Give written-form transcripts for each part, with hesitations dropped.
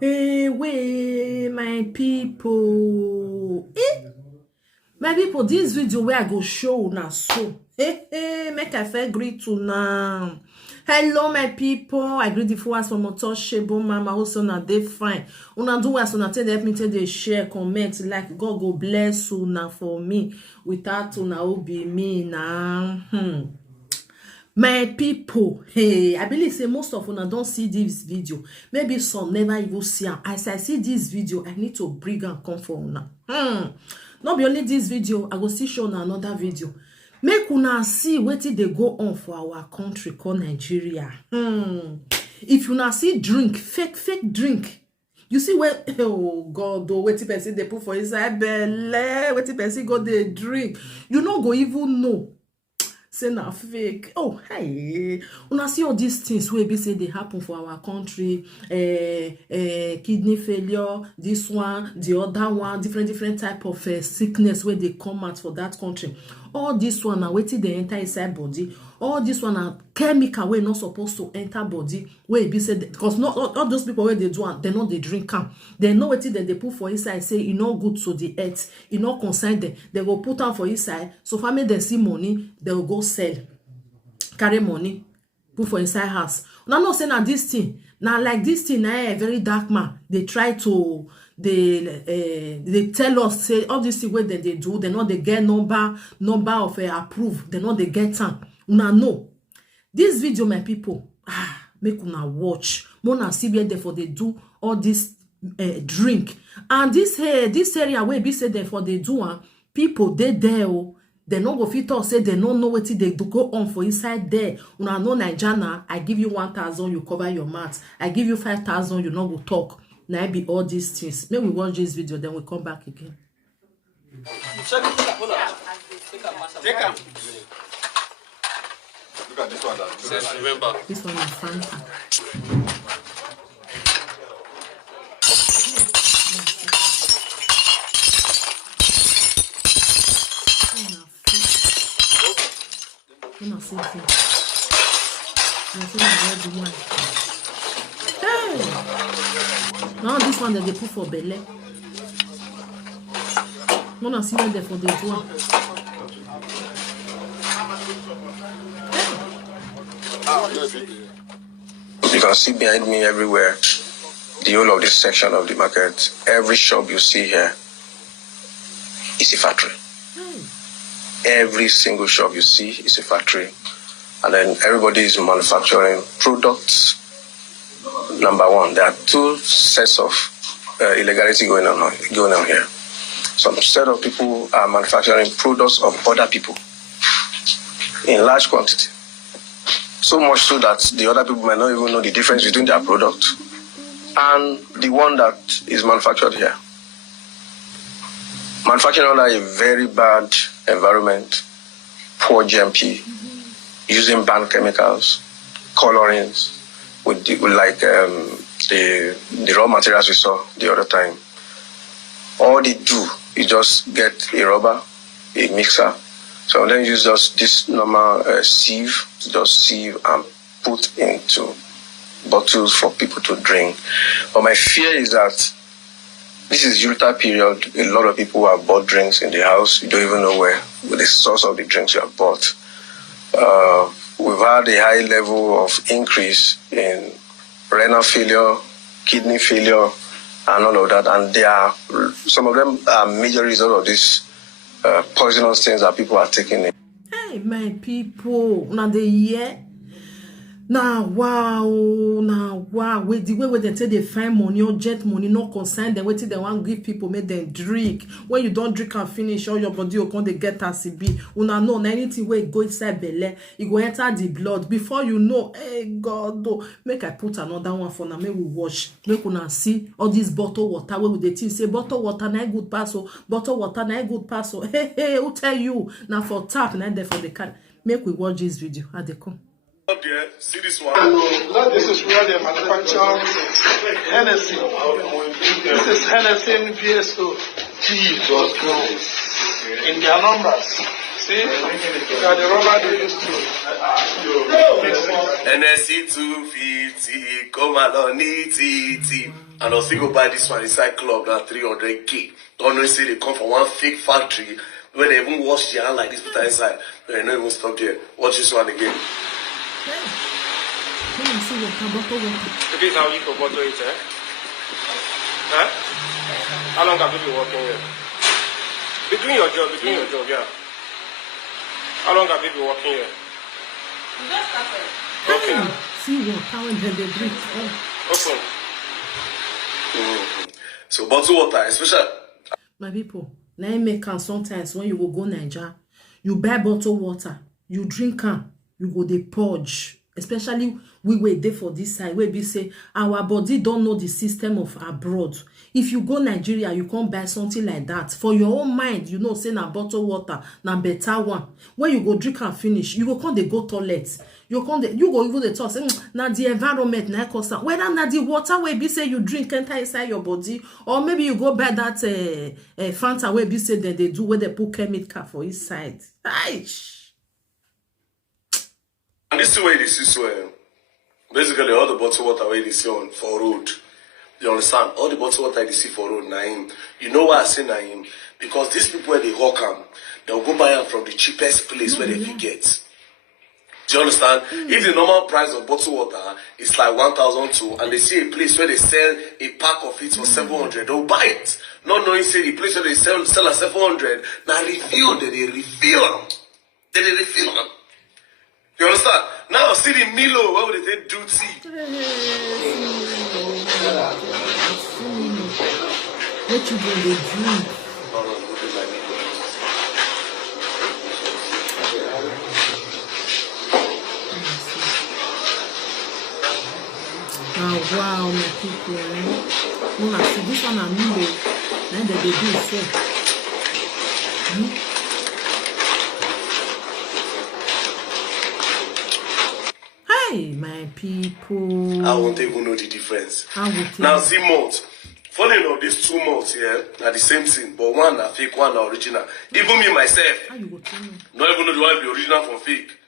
Hey, way, my people. My people, this video where I go show now so. Make I fair greet to now. Hello, my people. I greet the ones from Untouchable Mama. Also, now they fine. Una do what so now tell me tell they share, comment, like God go bless you now for me. Without una will be me now. My people, hey, I believe say most of una don't see this video. Maybe some never even see am. As I see this video, I need to bring and come for una. Not be only this video, I go still show una another video. Make una see wetin dey go on for our country called Nigeria. If una see drink, fake drink. You see where, oh God, oh, wetin person they put for inside belle, wetin person go dey drink. You no go even know. Say na fake. Oh, hey. Una see all these things wey be say they happen for our country. Kidney failure, this one, the other one, different type of sickness where they come out for that country. All this one are waiting they enter inside body. All this one are chemical wey not supposed to enter body. Where be said because not all those people where they do they know they drink am. They know wetin that they put for inside. Say it not good to the earth. It not concern them. They go put am for inside. So family they see money, they will go sell, carry money, put for inside house. Now no say now this thing. Now like this thing, a very dark man. They try to they tell us say all this thing where they do. They know they get number of approve. They know they get time. Una know this video, my people. Make una watch. Mona see where therefore they do all this drink and this area where be said therefore they do people they there. They no go fit talk say they no know what they do go on for inside there. Una know Nigerian. I give you 1,000, you cover your mouth. I give you 5,000, you no go talk. Now be all these things. Maybe we watch this video, then we come back again. Take them. Look at this one. Remember. This one is Fanta. Hey! Now this one that they put for belly. Wanna see what they for the one. You can see behind me everywhere, the whole of this section of the market, every shop you see here is a factory. Every single shop you see is a factory. And then everybody is manufacturing products. Number one, there are two sets of illegality going on here. Some set of people are manufacturing products of other people in large quantity. So much so that the other people might not even know the difference between their product and the one that is manufactured here. Manufacturing under a very bad environment, poor GMP, using banned chemicals, colorings, with the raw materials we saw the other time. All they do is just get a rubber, a mixer. So then use just this normal sieve to just sieve and put into bottles for people to drink. But my fear is that this is Utah period. A lot of people have bought drinks in the house. You don't even know where the source of the drinks you have bought. We've had a high level of increase in renal failure, kidney failure, and all of that. And some of them are major result of this poisonous things that people are taking in. Hey, my people, now the year. Now wow. With the way where they say they find money or jet money, no concern them. Wait till they want give people, make them drink. When you don't drink and finish, all your body will come they get ACB. Una know anything where it go inside belly, it go enter the blood. Before you know, hey God, though, make I put another one for now. Make we watch. Make una see all this bottle water where they think say bottle water na good pass. Bottle water na good pass. Hey, who tell you? Now for tap, now there for the car. Make we watch this video. How they come. Up there, see this one? This is where they manufacture Hennessy. This is Hennessy VSO in their numbers. See? Look at the rubber they used to. NSC 250, come along, ETT. and I'll still go buy this one inside club now 300k. Don't know say they come from one fake factory where they even wash their hand like this put inside. They don't even stop there. Watch this one again. This is how you go bottle it, eh? Huh? How long have you been working here? Between your job, yeah. How long have you been working here? Just started. Okay. See what how when they drink. Open. So bottle water, especially. My people, now you make am sometimes when you go Nigeria, you buy bottle water, you drink am, you go dey purge. Especially we wait there for this side where we say our body don't know the system of abroad. If you go Nigeria, you can't buy something like that. For your own mind, you know, say na bottle water, na better one. When you go drink and finish, you go come they go toilet. You go even the talk say na the environment na cause am. Whether na the water where be say you drink enter inside your body, or maybe you go buy that Fanta where be say that they do where they put chemical for inside. Aish. And this is where they see so basically all the bottled water where they see on for road. You understand? All the bottled water they see for road, Naim. You know why I say Naim? Because these people where they hawk them, they'll go buy them from the cheapest place where they can get. Do you understand? If the normal price of bottled water is like 1,002 and they see a place where they sell a pack of it for 700, they'll buy it. Not knowing say the place where they sell at 700, now refill, they refill them. They refill them. You understand? Now see the Milo, where would they do tea? What you going to drink? Oh wow, my people. No, I see this one and Milo. Then they do it so. Hey, my people. I won't even know the difference. Now Now see malt. Funny enough, these two malts here are the same thing, but one are fake, one are original. Even me myself, how you go tell me? not even know the one be original from fake.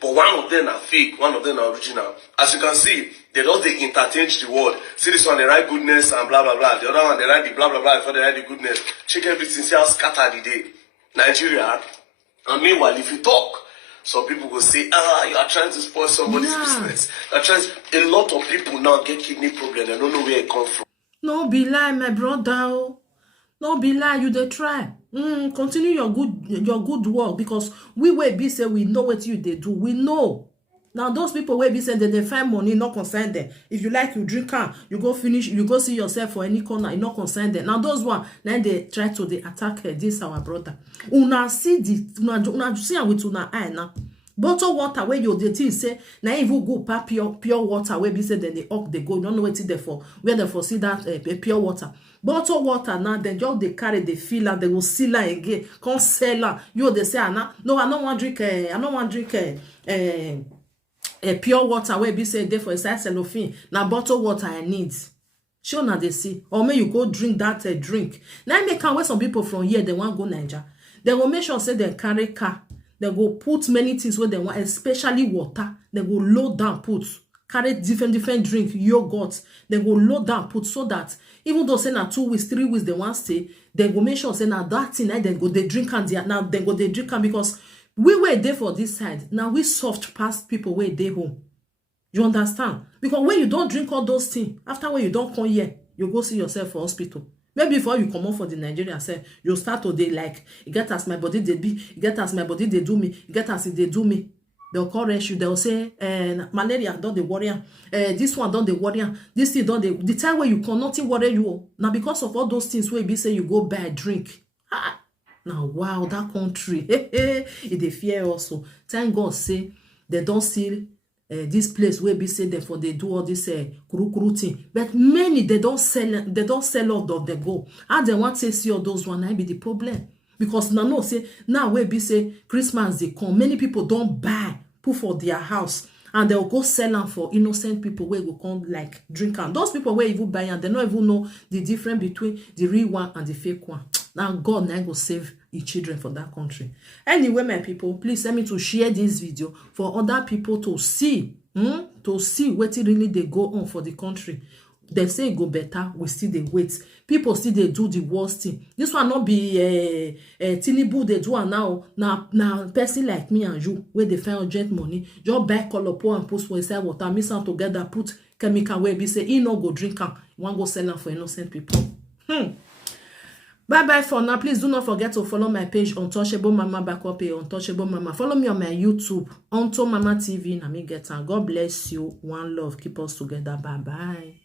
But one of them are fake, one of them are original. As you can see, they interchange the word. See this one, they write goodness and blah blah blah. The other one, they write the blah blah blah before they write the goodness. Check everything, see how scattered the day. Nigeria. And meanwhile, if you talk, some people will say, you are trying to spoil somebody's business. A lot of people now get kidney problem. They don't know where it comes from. No be lie, my brother. No be lie, you dey try. Continue your good work, because we will be say we know what you they do. We know. Now those people will be saying that they find money, not concern them. If you like, you drink am, you go finish, you go see yourself for any corner, you not concern them. Now those one, then they try to attack this our brother. Una see una see am with una eye now. Bottle water where you the thing say na even go pa pure water where be say then they up they go. You don't know what it there for. Where they for see that pure water. Bottle water now then just they carry the fill and they will seal her again. Come sell her. You they say no, I don't want drink I don't want drink pure water where be say there for inside cellophane. Now bottle water I need. Sure now they see. Or may you go drink that drink. Now they can where some people from here they want go Niger. They will make sure say they carry car. They go put many things where they want, especially water. They go load down, put, carry different drink, yogurt. They go load down, put, so that even though say na 2 weeks, 3 weeks they want stay, they go make sure say na that thing, they go they drink and now they go they drink and because we were there for this side. Now we soft past people where they home. You understand? Because when you don't drink all those things, after when you don't come here, you go see yourself for hospital. Maybe before you come out for the Nigeria, say you start to they like, you get as my body they be, you get as my body they do me, you get as they do me. They'll call you, they'll say, malaria don't the warrior, this one don't the warrior, this thing don't the time where you cannot worry you. Now because of all those things where be say you go buy a drink. Now wow, that country, it they fear also. Thank God say they don't see this place where be say therefore they do all this kuru thing, but many they don't sell out of the go. And they want to see all those one, I be the problem. Because now no say now where be say Christmas they come, many people don't buy put for their house and they'll go sell them for innocent people where go come like drink and those people where even buy and they don't even know the difference between the real one and the fake one. Now God now go save the children for that country. Anyway, my people, please send me to share this video for other people to see what really they go on for the country. They say it go better, we still dey wait. People still dey do the worst thing. This one not be Tinubu they do now. Now person like me and you, where they find urgent money, just buy color pour and post for inside water, mix am together, put chemical where be say he no go drink am. You want go sell am for innocent people. Bye bye for now. Please do not forget to follow my page Untouchable Mama Backup, Untouchable Mama. Follow me on my YouTube, Unto Mama TV. Na me get am. God bless you. One love. Keep us together. Bye bye.